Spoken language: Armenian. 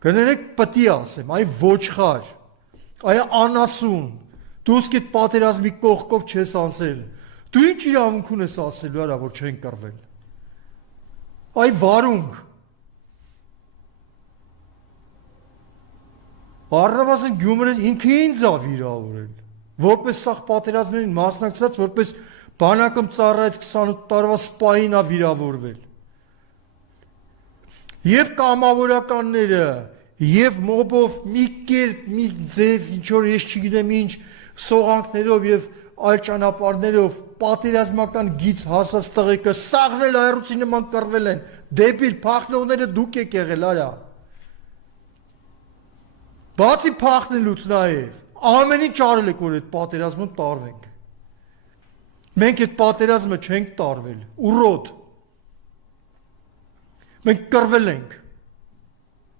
Կներեք պտի ասեմ, այ ոչխար, այ անասուն, դու սկիդ պատերազմի կողքով չես անցել, դու ինչ իրավունք ունես ասելու արա, որ չեն կռվել, այ վարունգ, առնվազն Գյումրեն ինքը ինձ ա վիրավորել, որպես սաղ պատերազմներին մասնակցած, որպես բանակում ծառայեց 28 տարվա սպային ա վիրավորվել, և կամավորականները, և մոբով մի կերպ, մի ձև, ինչ-որ ես չգիտեմ ինչ, սողանքներով և այլ ճանապարհներով պատերազմական գիծ հասած տղեկը սաղն էլ այռուցի նման կռվել են, դեպիլ փախնողները դուք եք եղել արա, բացի փախնելուց նաև, ամեն ինչ արել եք, որ այդ պատերազմում տարվենք, մենք այդ պատերազմը չենք տարվել, ուրոտ, մենք կռվել ենք,